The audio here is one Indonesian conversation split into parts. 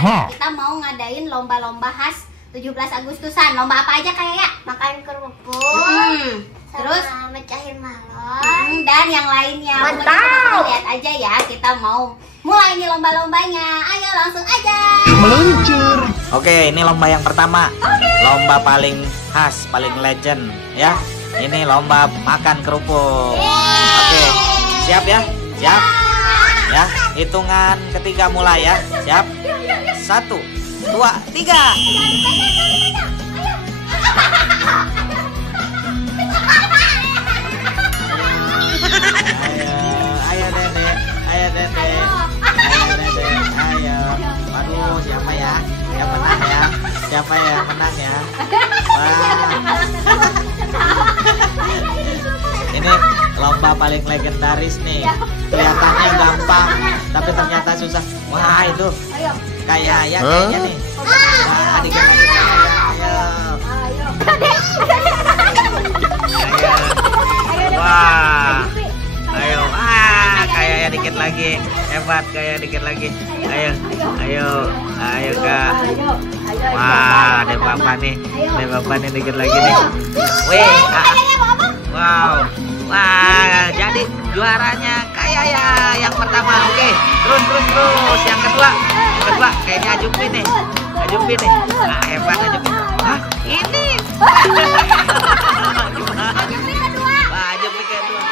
kita mau ngadain lomba-lomba khas 17 Agustusan. Lomba apa aja kayak ya? Makan kerupuk. Terus mecahin balon. Dan yang lainnya. Mantap. Lihat aja ya, kita mau mulai nih lomba-lombanya. Ayo langsung aja meluncur. Oke, ini lomba yang pertama. Lomba paling khas, paling legend ya. Ini lomba makan kerupuk. Oke, siap ya? Siap? Ya, hitungan ketiga mulai ya. Siap? 1, 2, 3. Ayo Dedek, ayo Dedek, ayo Dedek, ayo. Waduh, siapa ya? Yang menang ya? Siapa yang menang ya? Wah. Ini lomba paling legendaris nih. Kelihatannya gampang, tapi ternyata susah. Wah, itu kayak ya kayaknya nih. Wah, dikit lagi kayak ya. Ayo. Wah. Ayo, kayak dikit lagi. Hebat, kayak dikit lagi. Ayo Kak. Wah, ada Bapak nih. Ada Bapak nih dikit lagi nih. Wih, wow. Wah, jadi juaranya kayak ya yang pertama. Oke, terus. Yang kedua kayaknya Ajumpi nih. Hebat Ajumpi. Hah, ini. Wah, Ajumpi kedua.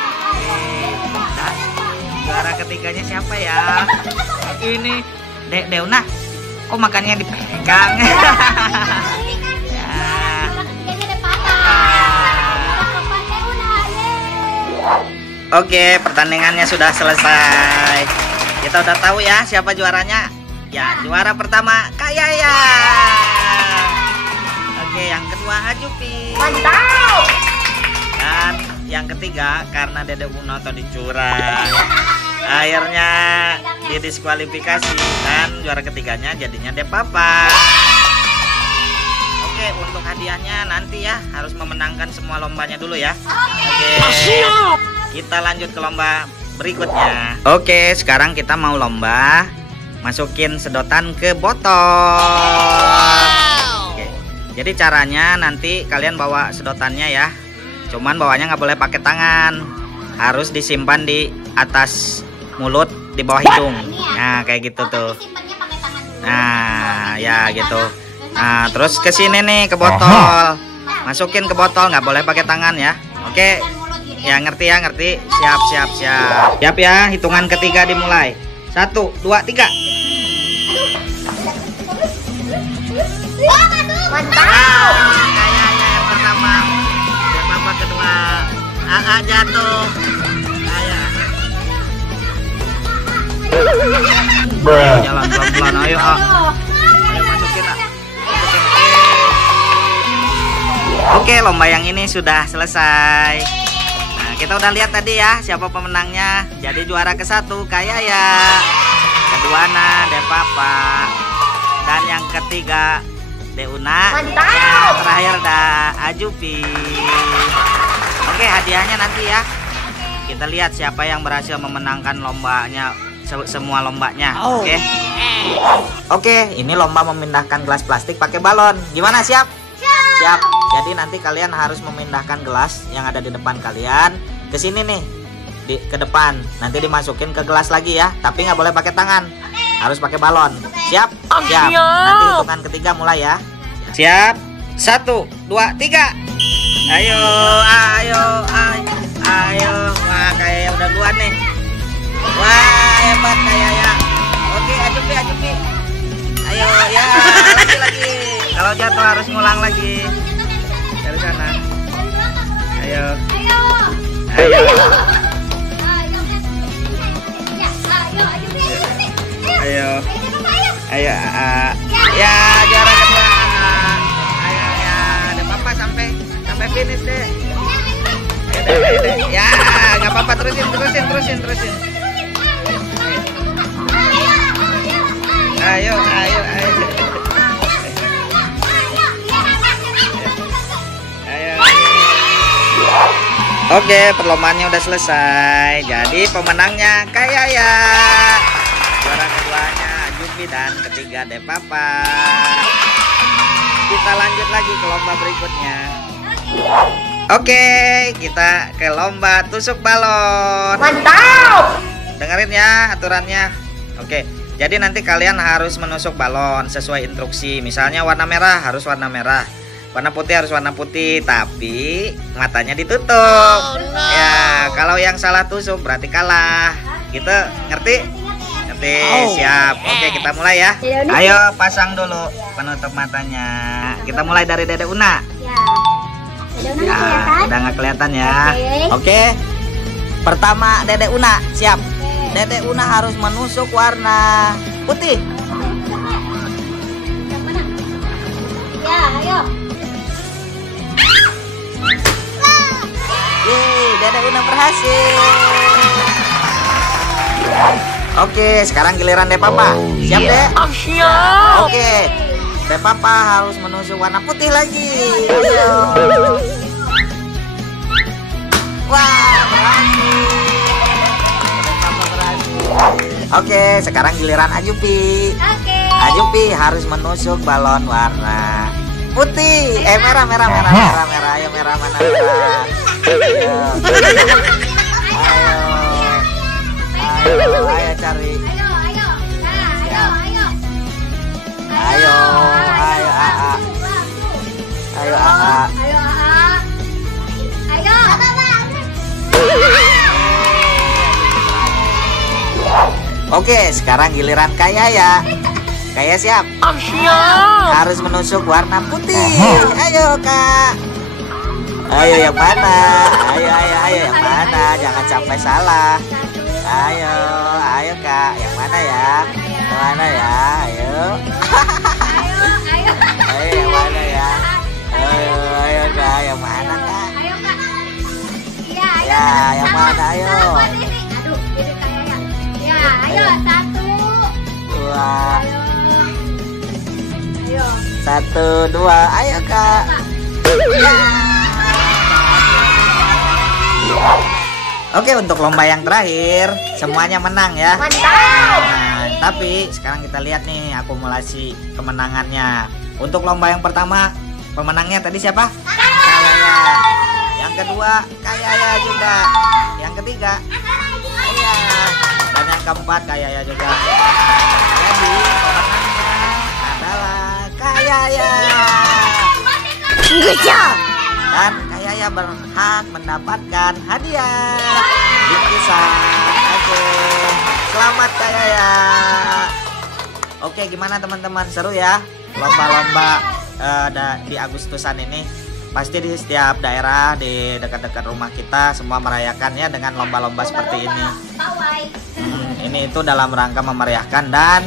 Dan juara ketiganya siapa ya? Ini Deuna. Kok makannya dipegang? Oke, pertandingannya sudah selesai. Kita udah tahu ya siapa juaranya. Ya, juara pertama Kaya ya. Oke, yang kedua Ajumpi. Mantap. Dan yang ketiga karena Dede Una tadi curang, akhirnya didiskualifikasi dan juara ketiganya jadinya Depapa. Oke, untuk hadiahnya nanti ya harus memenangkan semua lombanya dulu ya. Oke. Kita lanjut ke lomba berikutnya. Oke, sekarang kita mau lomba masukin sedotan ke botol. Oke. Jadi caranya nanti kalian bawa sedotannya ya. Cuman bawanya nggak boleh pakai tangan. Harus disimpan di atas mulut di bawah hidung. Nah, kayak gitu tuh. Nah, ya gitu. Nah, terus ke sini nih ke botol. Masukin ke botol, nggak boleh pakai tangan ya. Oke. Ya ngerti ya, ngerti. Siap. Siap ya, hitungan ketiga dimulai. 1, 2, 3. Mantap. Kayaknya yang pertama. Yang Papa kedua. AA jatuh. Ayah. Jalan pelan-pelan, ayo A. Ayo masukin A. Oke, lomba yang ini sudah selesai. Kita udah lihat tadi ya siapa pemenangnya. Jadi juara ke-1 Kaya ya, kedua Depapa, dan yang ketiga Deuna. Mantap. Yang terakhir Ajumpi. Oke, hadiahnya nanti ya. Kita lihat siapa yang berhasil memenangkan lombanya, semua lombanya. Oke, ini lomba memindahkan gelas plastik pakai balon. Gimana, siap? Siap. Jadi nanti kalian harus memindahkan gelas yang ada di depan kalian ke sini nih, ke depan. Nanti dimasukin ke gelas lagi ya, tapi nggak boleh pakai tangan, harus pakai balon. Siap? Siap. Nanti hitungan ketiga mulai ya. Siap? 1, 2, 3. Ayo. Wah, kayaknya udah duluan nih. Wah, hebat Kaya ya. Oke, Ajumpi. Ayo ya, lagi. Kalau jatuh harus ngulang lagi. Dari sana. Ayo. Ya, juara kedua. Ayo ya, ada Papa sampai finish deh. Ya, nggak apa-apa, terusin. Ayo. Oke, perlombaannya udah selesai. Jadi pemenangnya Kaya ya. Juara keduanya Ajumpi. Ajupi dan ketiga De Papa. Kita lanjut lagi ke lomba berikutnya. Oke, kita ke lomba tusuk balon. Mantap. Dengerin ya aturannya. Oke, jadi nanti kalian harus menusuk balon sesuai instruksi. Misalnya warna merah harus warna merah, warna putih harus warna putih, tapi matanya ditutup. Ya, kalau yang salah tusuk berarti kalah. Gitu, ngerti? Ngerti, siap. Oke, kita mulai ya. Ayo pasang dulu penutup matanya. Kita mulai dari Dede Una. Ya, udah nggak kelihatan ya. Oke. Pertama Dede Una, siap. Dede Una harus menusuk warna putih. Ya, ayo. Yeay, Dede Una berhasil. Oke, sekarang giliran De Papa. Siap, Dek? Oke. De Papa harus menusuk warna putih lagi. Ayo. Wah, berhasil. De Papa berhasil. Oke, sekarang giliran Ajupi. Oke. Ajupi harus menusuk balon warna putih. Merah. Ayo merah mana merah. Ayo cari. Ayo AA. Oke, sekarang giliran Kayaya. Kaya siap? Harus menusuk warna putih. Ayo Kak. Ayo yang mana? Ayo yang mana? Jangan sampai salah. Ayo Kak. Yang mana ya? Yang mana ya? Ayo. Ayo yang mana ya? Ayo Kak. Yang mana Kak? Ya, yang mana? Ayo. Aduh, ini kayaknya. Ya, ayo 1, 2, ayo. 1, 2. Ayo Kak. Ya. Oke, untuk lomba yang terakhir semuanya menang ya. Nah, tapi sekarang kita lihat nih akumulasi kemenangannya. Untuk lomba yang pertama pemenangnya tadi siapa? Kayaya. Yang kedua Kayaya juga. Yang ketiga Kayaya. Dan yang keempat Kayaya juga. Jadi pemenangnya adalah Kayaya. Good job. Dan Kayaya berhak mendapatkan hadiah bingkisan. Oke, selamat Kayaya. Oke, gimana teman-teman, seru ya lomba-lomba di Agustusan ini. Pasti di setiap daerah di dekat-dekat rumah kita semua merayakannya dengan lomba-lomba seperti ini. Ini itu dalam rangka memeriahkan dan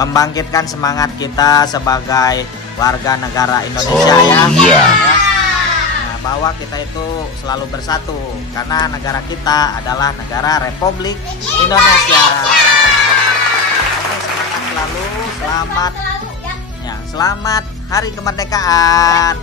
membangkitkan semangat kita sebagai warga negara Indonesia ya. Bahwa kita itu selalu bersatu karena negara kita adalah negara Republik Indonesia. Oke, semangat selalu, selamat Hari Kemerdekaan.